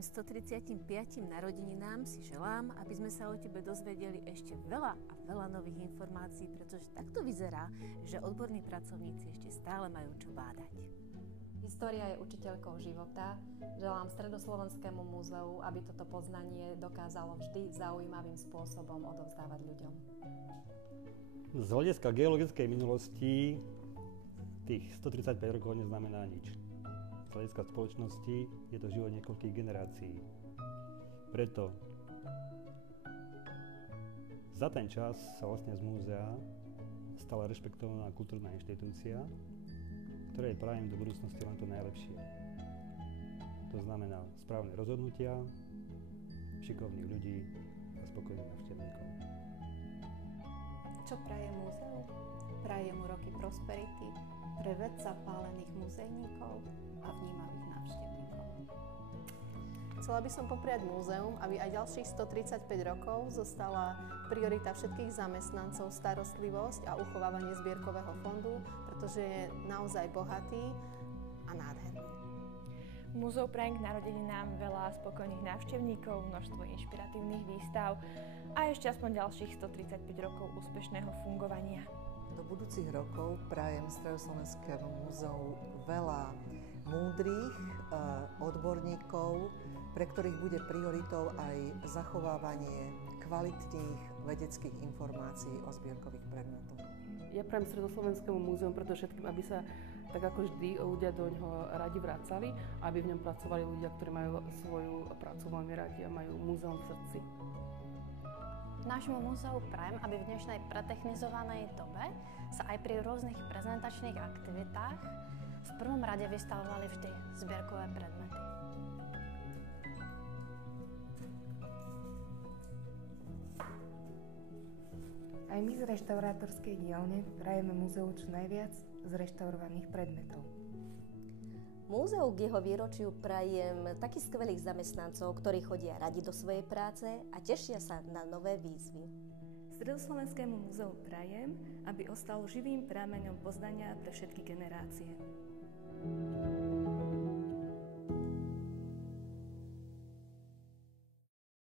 tvojim 135. narodeninám si želám, aby sme sa o tebe dozvedeli ešte veľa a veľa nových informácií, pretože takto vyzerá, že odborní pracovníci ešte stále majú čo bádať. História je učiteľkou života. Želám Stredoslovenskému múzeu, aby toto poznanie dokázalo vždy zaujímavým spôsobom odovzdávať ľuďom. Z hľadiska geologickej minulosti tých 135 rokov neznamená nič. Z hľadiska spoločnosti je to život niekoľkých generácií. Preto za ten čas sa vlastne z múzea stala rešpektovaná kultúrna inštitúcia, ktorej prajem do budúcnosti len to najlepšie. To znamená správne rozhodnutia, šikovných ľudí a spokojných návštevníkov. Čo praje múzeu? Praje mu roky prosperity pre vedca pálených muzejníkov a vnímavých návštevníkov. Chcela by som popriať múzeum, aby aj ďalších 135 rokov zostala priorita všetkých zamestnancov starostlivosť a uchovávanie zbierkového fondu, pretože je naozaj bohatý a nádherný. Múzeu prajem k narodeninám veľa spokojných návštevníkov, množstvo inšpiratívnych výstav a ešte aspoň ďalších 135 rokov úspešného fungovania. Do budúcich rokov prajem Stredoslovenskému múzeu veľa múdrych odborníkov, pre ktorých bude prioritou aj zachovávanie kvalitných vedeckých informácií o zbierkových predmetoch. Ja prajem Stredoslovenskému múzeu predovšetkým, aby sa tak ako vždy ľudia do ňoho radi vracali, aby v ňom pracovali ľudia, ktorí majú svoju prácu veľmi radi a majú múzeum v srdci. Nášmu múzeu prajem, aby v dnešnej pretechnizovanej dobe sa aj pri rôznych prezentačných aktivitách v prvom rade vystavovali vždy zbierkové predmety. Aj my z reštaurátorskej dielne prajeme múzeu čo najviac zreštaurovaných predmetov. Múzeu k jeho výročiu prajem takých skvelých zamestnancov, ktorí chodia radi do svojej práce a tešia sa na nové výzvy. Stredoslovenskému múzeu prajem, aby ostal živým prameňom poznania pre všetky generácie.